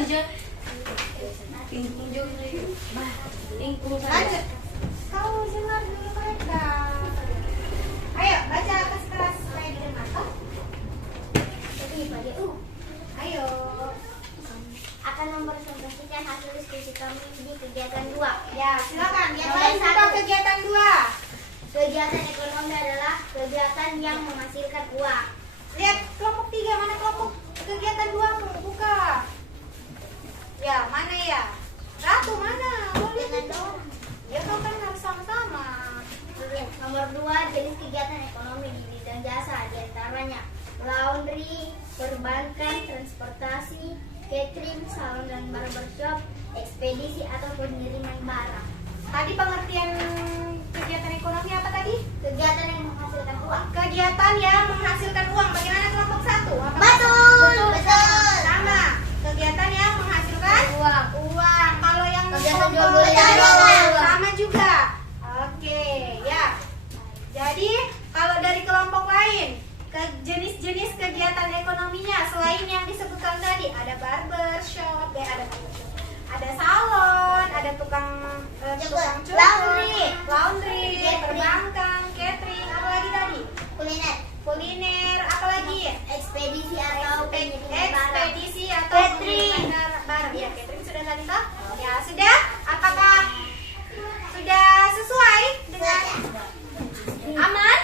Lanjut. Kau dengar dulu mereka. Ayo, baca keras supaya didengar. Ayo. Akan mempresentasikan hasil diskusi kami di kegiatan 2. Ya, silakan. Yang Mulai lain buka satu. kegiatan 2. Kegiatan ekonomi adalah kegiatan yang menghasilkan uang. Lihat kelompok 3, mana kelompok kegiatan 2? Buka. Ya, mana ya? Satu mana? Oh, lihat itu. Ya, kau kan harus sama-sama. Nomor 2, jenis kegiatan ekonomi di bidang jasa, diantaranya laundry, perbankan, transportasi, catering, salon dan barbershop, ekspedisi atau pengiriman barang. Tadi pengertian kegiatan ekonomi apa tadi? Kegiatan yang menghasilkan uang. Kegiatan yang menghasilkan uang. Bagaimana kelompok 1? Betul. Sama. Kegiatan yang menghasilkan Uang. uang. Kalau yang Kegiatan kelompok jual beli kedua, uang. sama juga. Oke, ya. Jadi kalau dari kelompok lain, jenis-jenis kegiatan ekonominya selain yang disebutkan tadi, ada barbershop, ada salon, ada tukang cukur, laundry, perbankan, catering, apa lagi tadi? Kuliner, apa lagi? Ekspedisi atau pengiriman barang. Ekspedisi atau pengiriman barang. Ya, catering sudah tadi toh? Ya, sudah. Apakah sudah sesuai dengan aman?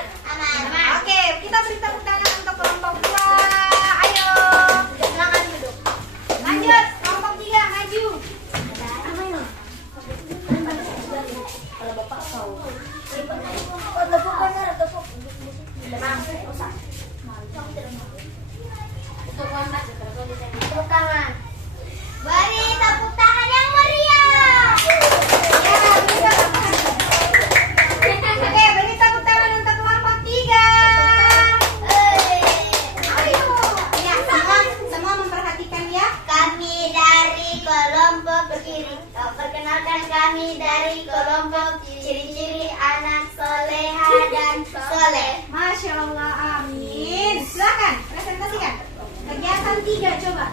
Oke, kita beri tepuk tangan untuk kelompok 2. Ayo, silakan duduk. Lanjut, kelompok 3 maju. Tepuk tangan. Beri tepuk tangan yang meriah. Ya, beri tepuk tangan. Oke, beri tepuk tangan untuk kelompok 3. Ayo. Ya, semua memperhatikan ya. Kami dari kelompok kiri. Perkenalkan kami dari kelompok ciri-ciri anak soleha dan soleh. Masya Allah, amin. Silakan, presentasikan. Kegiatan 3 coba.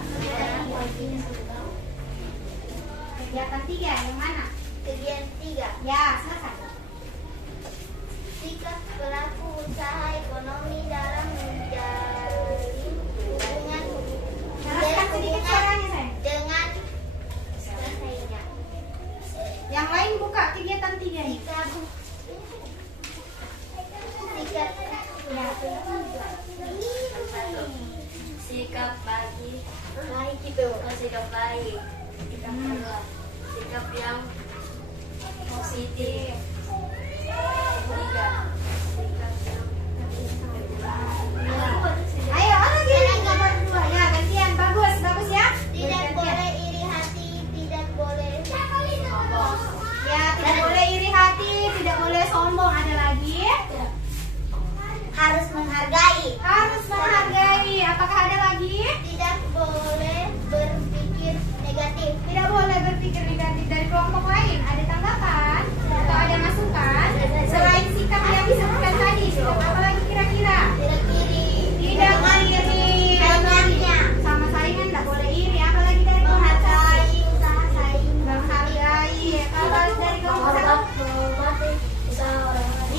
Kegiatan 3 yang mana? Kegiatan 3. Ya, silakan. Sikap pelaku usaha ekonomi dalam menjalin hubungan Jelaskan sedikit suaranya, sayang. dengan selesainya. Yang lain buka kegiatan 3 nih. Sikap baik itu. Sikap baik. Sikap kedua. Sikap yang positif. Ketiga. Sikap yang Ayo, lagi nomor 2. Ya, gantian. Bagus ya. tidak boleh iri hati, tidak boleh sombong. Ya, tidak boleh iri hati, tidak boleh sombong. Ada lagi? Harus menghargai. Harus menghargai. Apakah ada lagi? Tidak boleh berpikir negatif. Tidak boleh berpikir negatif. Dari kelompok lain ada tanggapan atau ada masukan selain sikap yang disebutkan tadi? Apa lagi kira-kira? Tidak iri. Tidak iri. Saingannya. Sama saingan tidak boleh iri. Apa lagi dari kelompok Menghargai usaha saing. menghargai. Kalau dari kelompok satu? Menghormati usaha orang lain.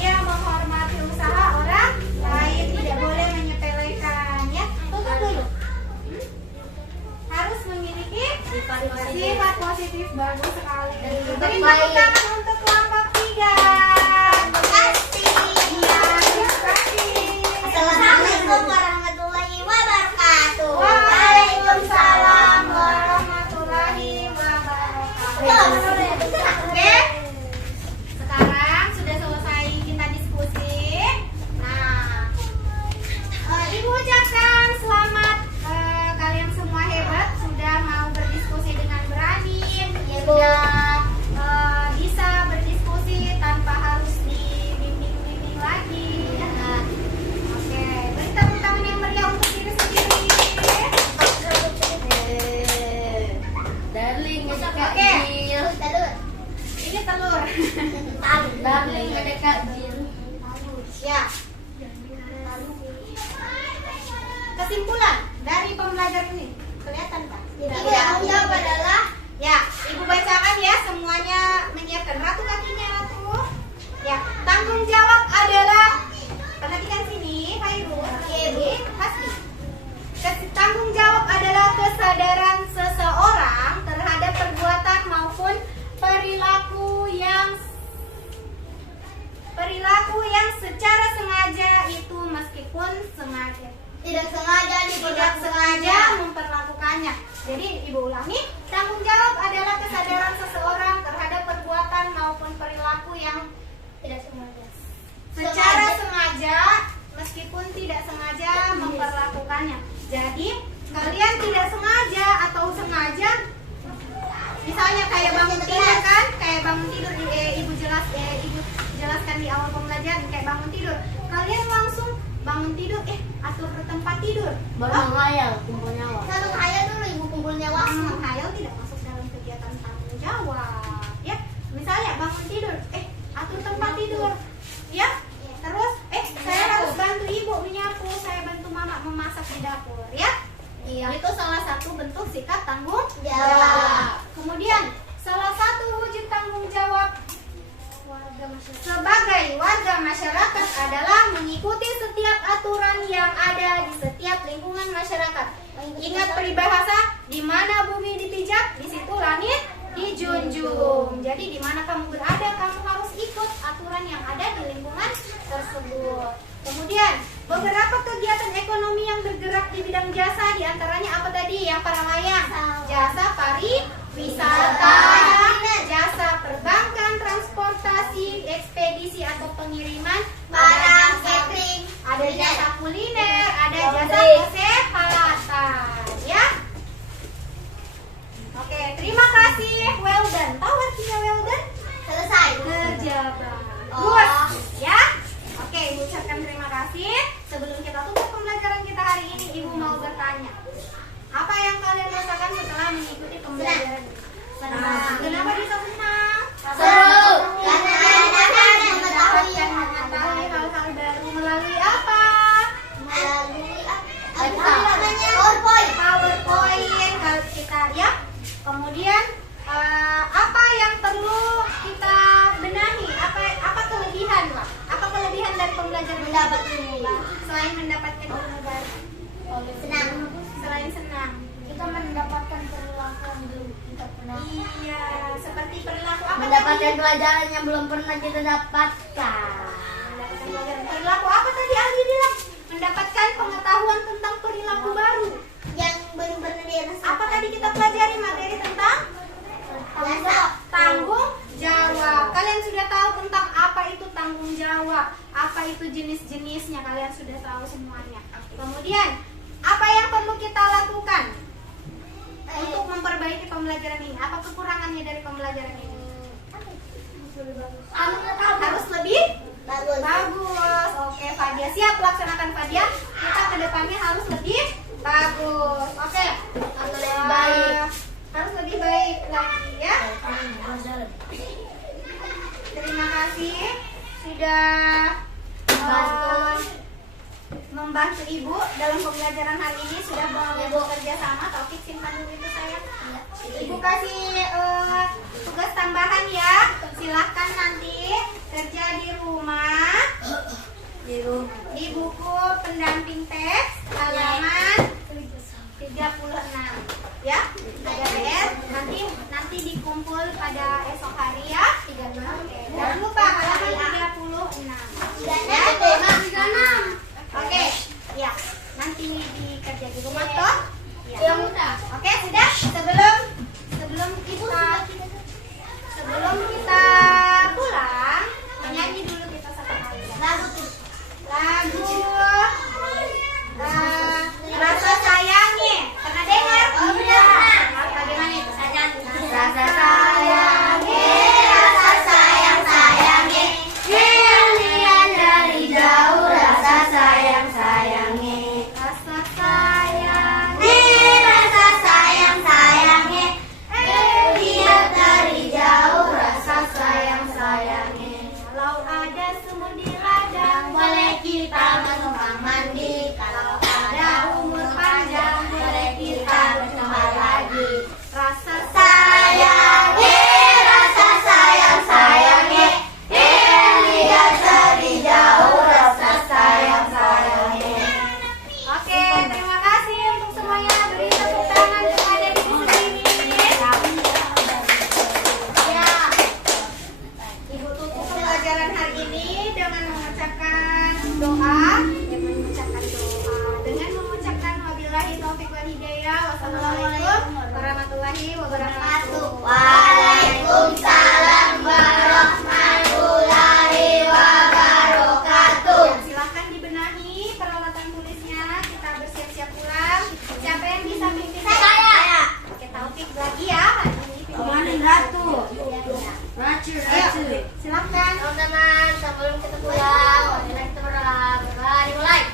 Ya. Kesimpulan dari pembelajaran ini kelihatan kan? Tanggung jawab adalah Ya, Ibu bacakan ya semuanya menyiapkan. Ratu kakinya Ratu. Ya, tanggung jawab adalah, perhatikan sini, Hairul. Oke, pasti. Tanggung jawab adalah kesadaran seseorang terhadap perbuatan maupun perilaku yang secara sengaja itu meskipun tidak sengaja memperlakukannya. Jadi Ibu ulangi, tanggung jawab adalah kesadaran seseorang terhadap perbuatan maupun perilaku yang tidak sengaja. secara sengaja meskipun tidak sengaja memperlakukannya. Jadi kalian tidak sengaja atau sengaja, misalnya kayak bangun tidur kan, kayak bangun tidur ibu jelaskan di awal pembelajaran, kayak bangun tidur, kalian langsung bangun tidur, atur tempat tidur. Baru menghayal, kumpul nyawa. Satu menghayal dulu ibu kumpul nyawa. Menghayal tidak masuk dalam kegiatan tanggung jawab. Ya, misalnya bangun tidur, atur tempat tidur. Ya, terus saya harus bantu ibu menyapu, saya bantu mama memasak di dapur. Ya, Iya. itu salah satu bentuk sikap tanggung Jawab. Kemudian salah satu wujud tanggung jawab sebagai warga masyarakat adalah mengikuti setiap aturan yang ada di setiap lingkungan masyarakat. Ingat peribahasa, di mana bumi dipijak, di situ langit dijunjung. Jadi di mana kamu berada, kamu harus ikut aturan yang ada di lingkungan tersebut. Kemudian beberapa kegiatan ekonomi yang bergerak di bidang jasa, diantaranya apa tadi? Yang para layang, jasa pariwisata, jasa perbankan, transportasi, ekspedisi atau pengiriman Barang, jasa- catering, ada jasa kuliner, ada jasa Laundry. kesehatan, ya. Oke, terima kasih. Well done. Tahu artinya well done? Selesai. Kerja Oh. bagus, ya. Oke, Ibu ucapkan terima kasih. Sebelum kita tutup pembelajaran kita hari ini, Ibu mau bertanya. Apa yang kalian rasakan setelah mengikuti pembelajaran ini? Senang. Kenapa bisa senang? Seru. Karena anak-anak mengetahui mengetahui hal-hal baru melalui apa? melalui Apa namanya? PowerPoint. PowerPoint kalau kita ya. Kemudian apa yang perlu kita benahi? Apa kelebihan lah? Apa kelebihan dari pembelajaran Mendapat ilmu. selain mendapatkan ilmu baru? Senang. Selain senang. Kita mendapatkan perilaku yang belum kita pernah. Iya, seperti perilaku apa Mendapatkan tadi? pelajaran yang belum pernah kita dapatkan. Mendapatkan pelajaran perilaku apa tadi Ali bilang? Mendapatkan pengetahuan tentang perilaku baru. Yang belum pernah dirasakan. Apa tadi kita pelajari materi tentang tanggung jawab. Kalian sudah tahu tentang apa itu tanggung jawab, apa itu jenis-jenisnya, kalian sudah tahu semuanya. Kemudian, apa yang perlu kita lakukan untuk memperbaiki pembelajaran ini? Apa kekurangannya dari pembelajaran ini? Harus lebih bagus. Oke, Fadia siap laksanakan Fadia. Kita ke depannya harus lebih bagus. Oke, Harus lebih baik. Harus lebih baik lagi ya. Terima kasih sudah membantu Ibu dalam pembelajaran hari ini, sudah bekerja sama. Taufik simpan dulu itu saya. Ibu kasih tugas tambahan ya. Silahkan nanti kerja di rumah di buku pendamping teks halaman 36 ya. Ada PR nanti dikumpul pada esok hari ya. Jangan lupa halaman 36. Oke, ya. Nanti dikerja di rumah toh? Ya. Oke, sudah. Sebelum kita pulang, menyanyi dulu kita satu kali. Lagu Rasa Sayangnya. Pernah dengar? Iya. Bagaimana itu? Rasa sayangnya, rasa sayangnya, lihat dari jauh, rasa sayangnya, Rasa sayang. rasa sayangnya, lihat dari jauh, rasa sayangnya. Kalau ada semut di ladang, Boleh warahmatullahi wabarakatuh. Waalaikumsalam warahmatullahi wabarakatuh. Silahkan dibenahi peralatan tulisnya. Kita bersiap-siap pulang. Siapa yang bisa pimpin? Saya. Oke, Taufik lagi ya. Komandan Ratu. Ayo, silahkan. Teman-teman, sebelum kita pulang, marilah kita berdoa. Dimulai.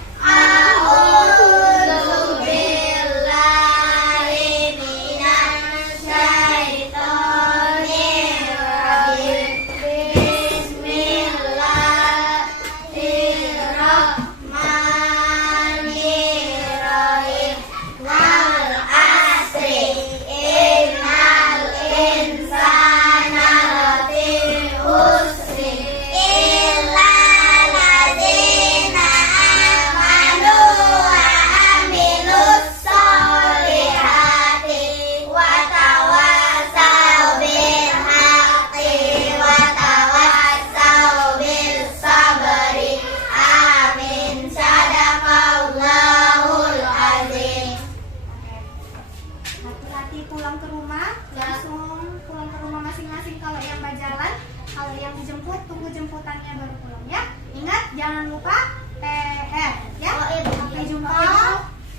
Hati-hati pulang ke rumah, langsung pulang ke rumah masing-masing. Kalau yang berjalan, kalau yang dijemput, tunggu jemputannya baru pulang ya. Ingat, jangan lupa PR ya. Sampai jumpa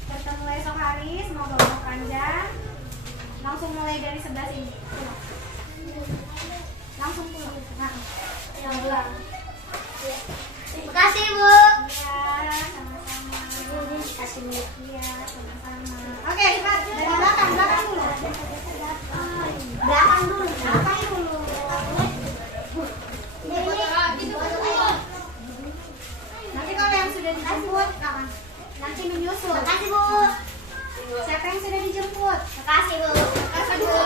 bertemu esok hari. Semoga umur panjang. Langsung mulai dari sebelah sini. Pulang. Langsung pulang. Nah, pulang. Terima kasih, Bu. Ya, sama-sama. Kasih, Bu. Iya, sama-sama. Oke, lihat dari belakang dulu. Belakang dulu. Belakang dulu. Nanti kalau yang sudah dijemput, nanti menyusul. Makasih, Bu. Siapa yang sudah dijemput? Makasih, Bu. Makasih, Bu.